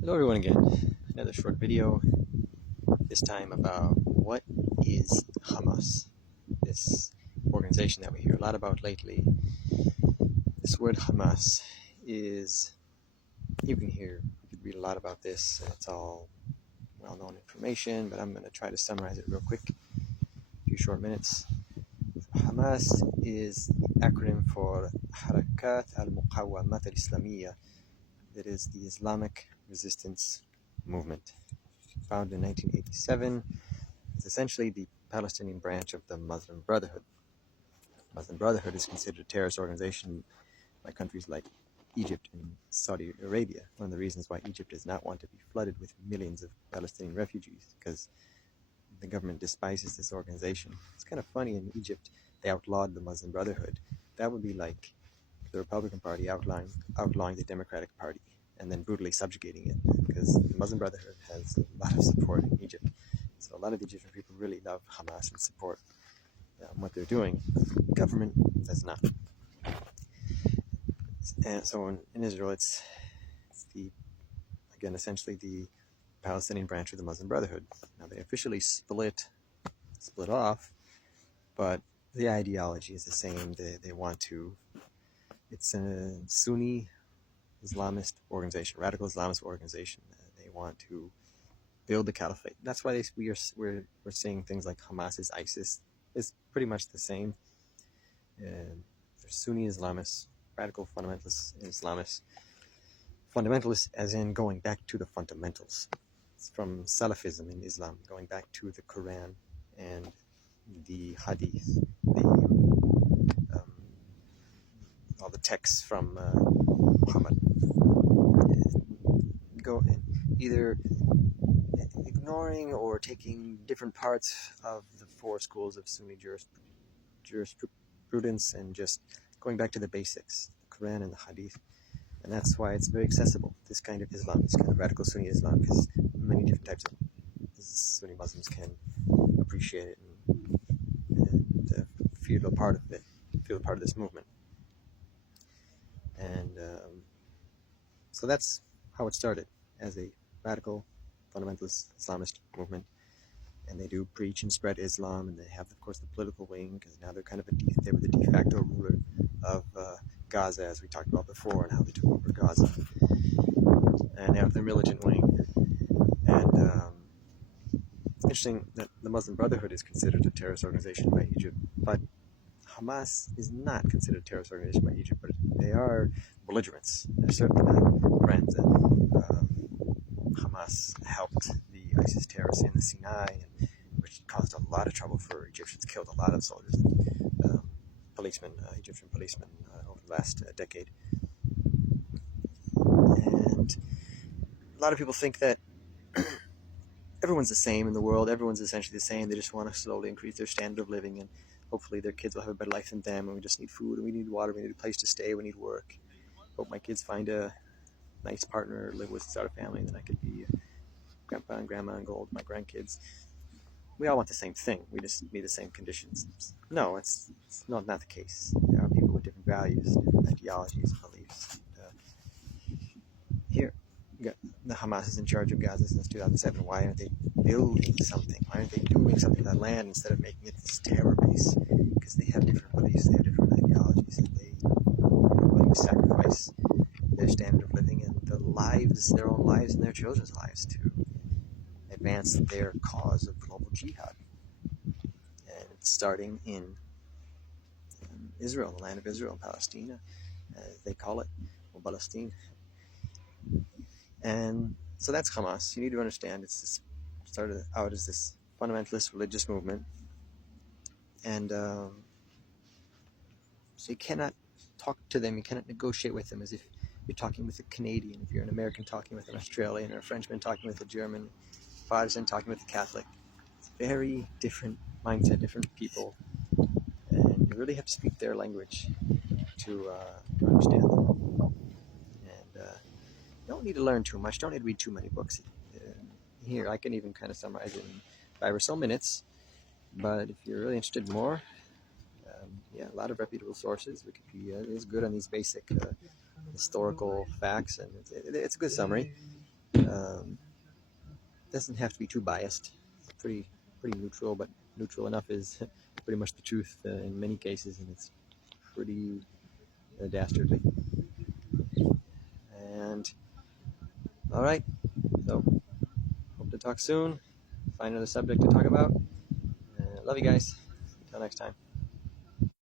Hello everyone again. Another short video, this time about what is Hamas, this organization that we hear a lot about lately. This word Hamas is, you can read a lot about this, and it's all well-known information, but I'm going to try to summarize it real quick, a few short minutes. Hamas is the acronym for Harakat al-Muqawamat al-Islamiyya, that is the Islamic Resistance Movement. Founded in 1987, it's essentially the Palestinian branch of the Muslim Brotherhood. Muslim Brotherhood is considered a terrorist organization by countries like Egypt and Saudi Arabia. One of the reasons why Egypt does not want to be flooded with millions of Palestinian refugees, because the government despises this organization. It's kind of funny, in Egypt they outlawed the Muslim Brotherhood. That would be like the Republican Party outlawing the Democratic Party and then brutally subjugating it, because the Muslim Brotherhood has a lot of support in Egypt. So a lot of the Egyptian people really love Hamas and support what they're doing. The government does not. And so in Israel, it's essentially the Palestinian branch of the Muslim Brotherhood. Now they officially split off, but the ideology is the same. They want to. It's a Sunni Islamist organization, radical Islamist organization. They want to build the caliphate. That's why we're seeing things like Hamas is ISIS. It's pretty much the same. They're Sunni Islamists, radical fundamentalist Islamists. Fundamentalists as in going back to the fundamentals. It's from Salafism in Islam, going back to the Quran and the Hadith, all the texts from Muhammad. Go either ignoring or taking different parts of the four schools of Sunni jurisprudence and just going back to the basics, the Quran and the Hadith. And that's why it's very accessible, this kind of Islam, this kind of radical Sunni Islam, because many different types of Sunni Muslims can appreciate it and feel a part of it, feel a part of this movement. And so that's how it started, as a radical fundamentalist Islamist movement. And they do preach and spread Islam, and they have, of course, the political wing, because now they're kind of they were the de facto ruler of Gaza, as we talked about before, and how they took over Gaza. And they have the militant wing. And interesting that the Muslim Brotherhood is considered a terrorist organization by Egypt, but Hamas is not considered a terrorist organization by Egypt, but they are belligerents. They're certainly not friends. Hamas helped the ISIS terrorists in the Sinai, which caused a lot of trouble for Egyptians, killed a lot of soldiers and Egyptian policemen over the last decade. And a lot of people think that everyone's the same in the world, everyone's essentially the same. They just want to slowly increase their standard of living, and hopefully their kids will have a better life than them, and we just need food, and we need water, we need a place to stay, we need work. Hope my kids find a nice partner, live with, start a family, and then I could be grandpa and grandma and go old with my grandkids. We all want the same thing, we just need the same conditions. No, it's not the case. There are people with different values, different ideologies, beliefs. Here, the Hamas is in charge of Gaza since 2007. Why aren't they building something? Why aren't they doing something with that land instead of making it this terror base? Because they have different beliefs, they have different ideologies, and they are willing to sacrifice their standard of living and their own lives and their children's lives to advance their cause of global jihad. And it's starting in Israel, the land of Israel, Palestine, as they call it, or Palestine. And so that's Hamas. You need to understand, started out as this fundamentalist religious movement, and so you cannot talk to them, you cannot negotiate with them as if you're talking with a Canadian, if you're an American talking with an Australian, or a Frenchman talking with a German, Protestant talking with a Catholic. It's very different mindset, different people, and you really have to speak their language to understand them. And you don't need to learn too much, don't need to read too many books. Here, I can even kind of summarize it in 5 or so minutes, but if you're really interested more, a lot of reputable sources. Wikipedia is good on these basic historical facts, and it's a good summary. Doesn't have to be too biased. It's pretty neutral, but neutral enough is pretty much the truth in many cases, and it's pretty dastardly. And all right, so hope to talk soon. Find another subject to talk about. Love you guys. Until next time.